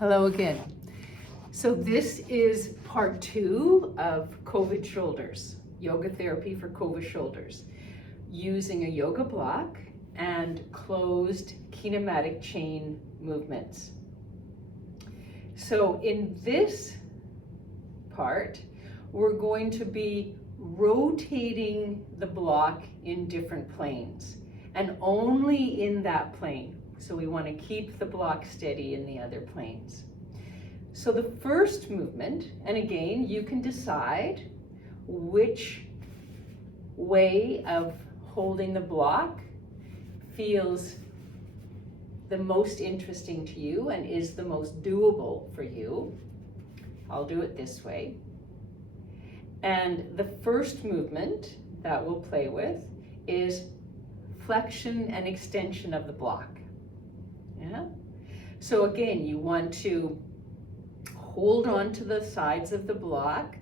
Hello again. So this is part 2 of COVID shoulders, yoga therapy for COVID shoulders, using a yoga block and closed kinematic chain movements. So in this part, we're going to be rotating the block in different planes and only in that plane. So we want to keep the block steady in the other planes. So the first movement, and again, you can decide which way of holding the block feels the most interesting to you and is the most doable for you. I'll do it this way. And the first movement that we'll play with is flexion and extension of the block. Yeah? So again, you want to hold on to the sides of the block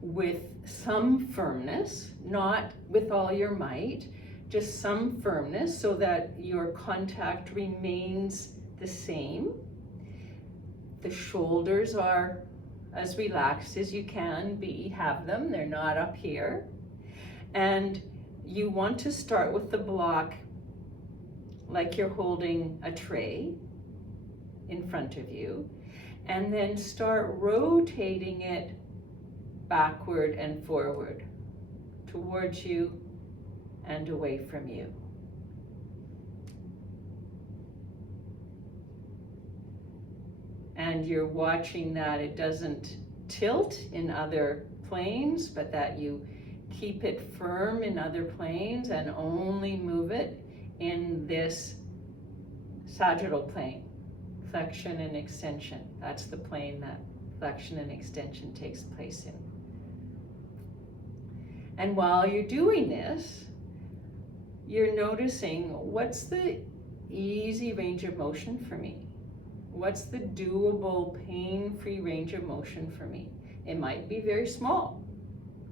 with some firmness, not with all your might, just some firmness so that your contact remains the same. The shoulders are as relaxed as you can have them. They're not up here. And you want to start with the block like you're holding a tray in front of you, and then start rotating it backward and forward, towards you and away from you. And you're watching that it doesn't tilt in other planes, but that you keep it firm in other planes and only move it in this sagittal plane, flexion and extension. That's the plane that flexion and extension takes place in. And while you're doing this, you're noticing, what's the easy range of motion for me? What's the doable, pain-free range of motion for me? It might be very small.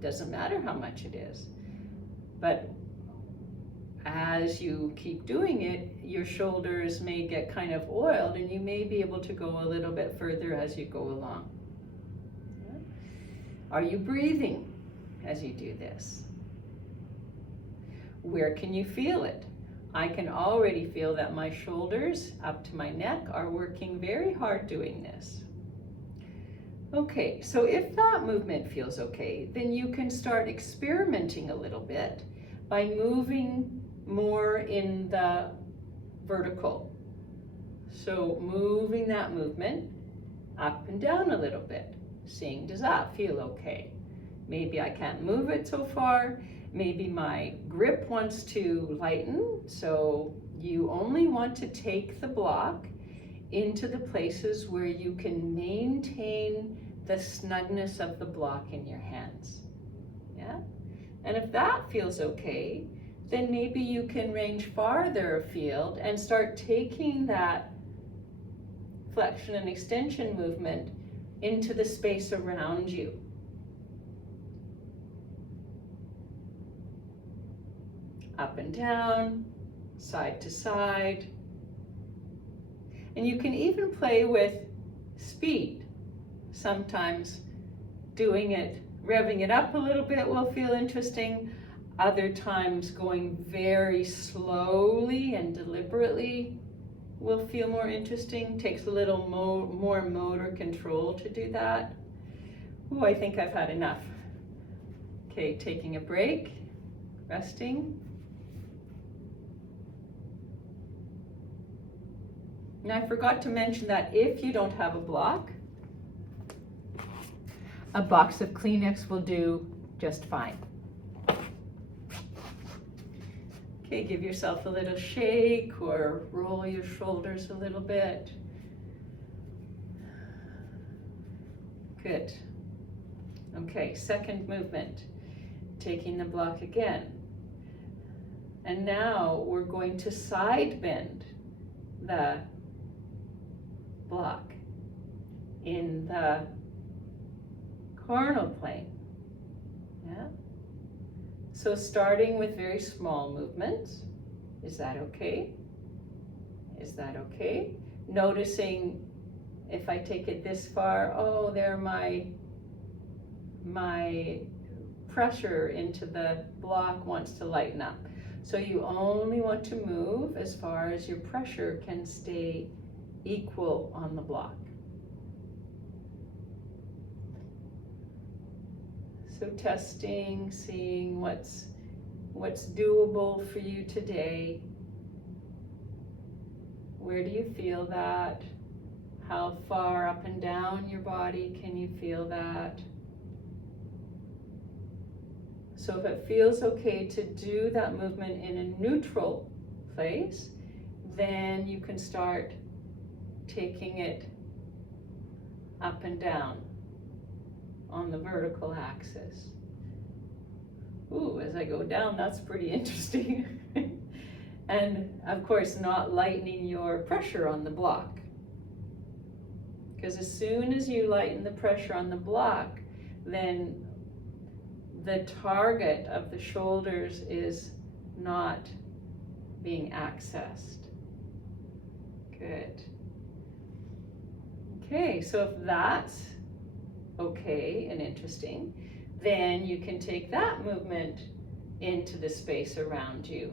Doesn't matter how much it is. But as you keep doing it, your shoulders may get kind of oiled and you may be able to go a little bit further as you go along. Yeah. Are you breathing as you do this? Where can you feel it? I can already feel that my shoulders up to my neck are working very hard doing this. Okay, so if that movement feels okay, then you can start experimenting a little bit by moving more in the vertical. So moving that movement up and down a little bit, seeing, does that feel okay? Maybe I can't move it so far. Maybe my grip wants to lighten, so you only want to take the block into the places where you can maintain the snugness of the block in your hands. Yeah? And if that feels okay, then maybe you can range farther afield and start taking that flexion and extension movement into the space around you. Up and down, side to side. And you can even play with speed. Sometimes doing it, revving it up a little bit will feel interesting. Other times going very slowly and deliberately will feel more interesting. Takes a little more motor control to do that. Oh, I think I've had enough. Okay, taking a break, resting. And I forgot to mention that if you don't have a block, a box of Kleenex will do just fine. Okay, give yourself a little shake or roll your shoulders a little bit. Good. Okay, second movement, taking the block again. And now we're going to side bend the block in the coronal plane. Yeah? So starting with very small movements. Is that okay? Is that okay? Noticing if I take it this far, oh, there my pressure into the block wants to lighten up. So you only want to move as far as your pressure can stay equal on the block. So testing, seeing what's doable for you today. Where do you feel that? How far up and down your body can you feel that? So if it feels okay to do that movement in a neutral place, then you can start taking it up and down on the vertical axis. Ooh, as I go down, that's pretty interesting. And of course, not lightening your pressure on the block. Because as soon as you lighten the pressure on the block, then the target of the shoulders is not being accessed. Good. Okay, so if that's okay and interesting, then you can take that movement into the space around you,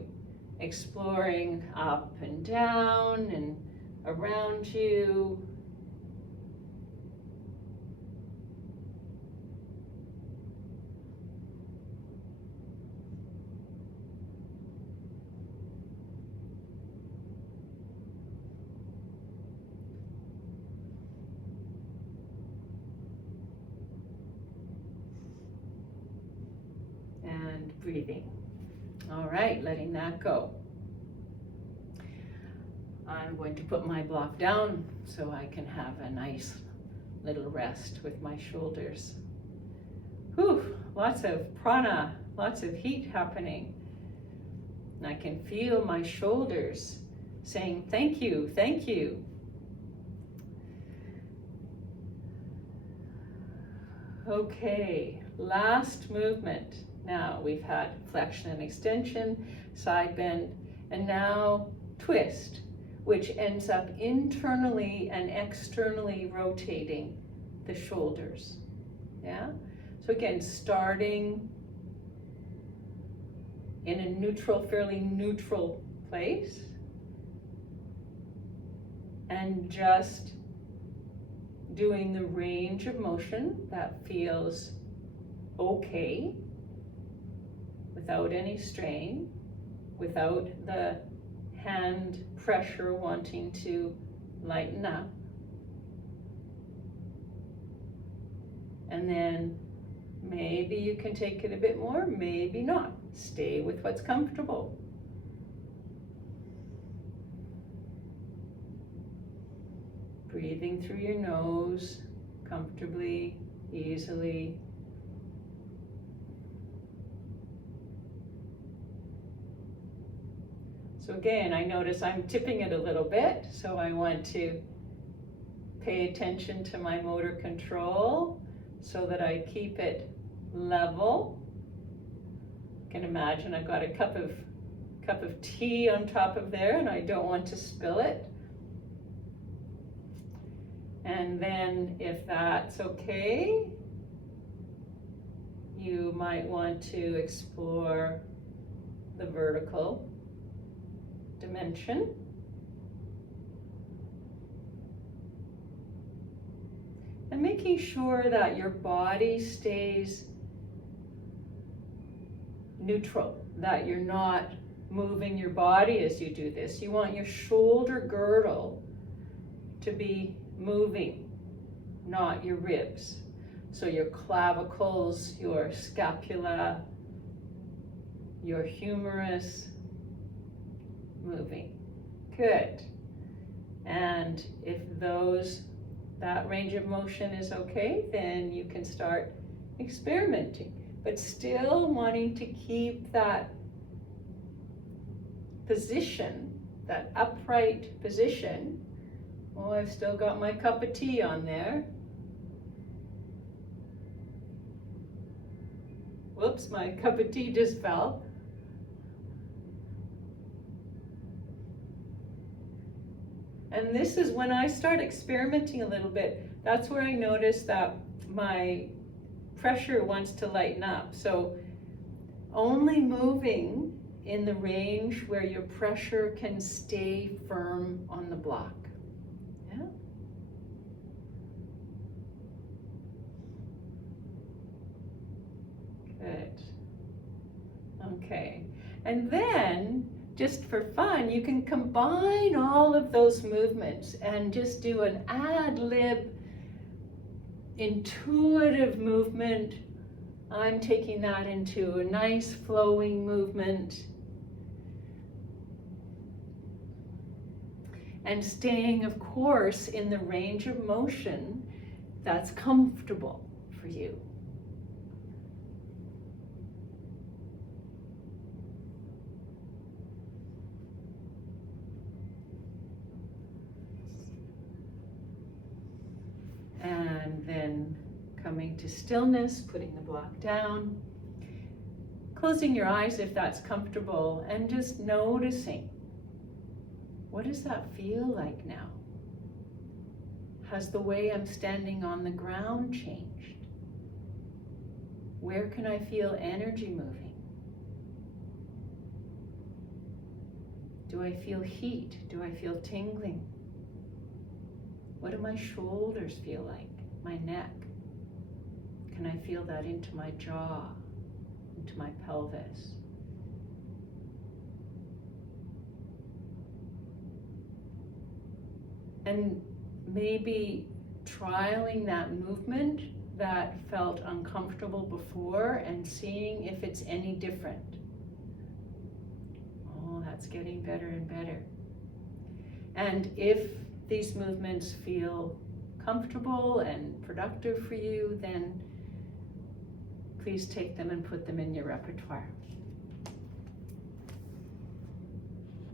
exploring up and down and around you. And breathing. All right, letting that go. I'm going to put my block down so I can have a nice little rest with my shoulders. Whew, lots of prana, lots of heat happening. And I can feel my shoulders saying, thank you, thank you. Okay, last movement. Now we've had flexion and extension, side bend, and now twist, which ends up internally and externally rotating the shoulders. Yeah? So again, starting in a neutral, fairly neutral place, and just doing the range of motion that feels okay, without any strain, without the hand pressure wanting to lighten up. And then maybe you can take it a bit more, maybe not. Stay with what's comfortable. Breathing through your nose, comfortably, easily. So again, I notice I'm tipping it a little bit, so I want to pay attention to my motor control so that I keep it level. You can imagine I've got a cup of tea on top of there, and I don't want to spill it. And then if that's okay, you might want to explore the vertical dimension. And making sure that your body stays neutral, that you're not moving your body as you do this. You want your shoulder girdle to be moving, not your ribs. So your clavicles, your scapula, your humerus moving. Good. And if that range of motion is okay, then you can start experimenting, but still wanting to keep that position, that upright position. Oh, I've still got my cup of tea on there. Whoops, my cup of tea just fell. And this is when I start experimenting a little bit, that's where I notice that my pressure wants to lighten up. So only moving in the range where your pressure can stay firm on the block. Yeah. Good. Okay. And then, just for fun, you can combine all of those movements and just do an ad lib intuitive movement. I'm taking that into a nice flowing movement. And staying, of course, in the range of motion that's comfortable for you. And then coming to stillness, putting the block down, closing your eyes if that's comfortable, and just noticing, what does that feel like now? Has the way I'm standing on the ground changed? Where can I feel energy moving? Do I feel heat? Do I feel tingling? What do my shoulders feel like? My neck? Can I feel that into my jaw, into my pelvis? And maybe trialing that movement that felt uncomfortable before and seeing if it's any different. Oh, that's getting better and better. And if these movements feel comfortable and productive for you, then please take them and put them in your repertoire.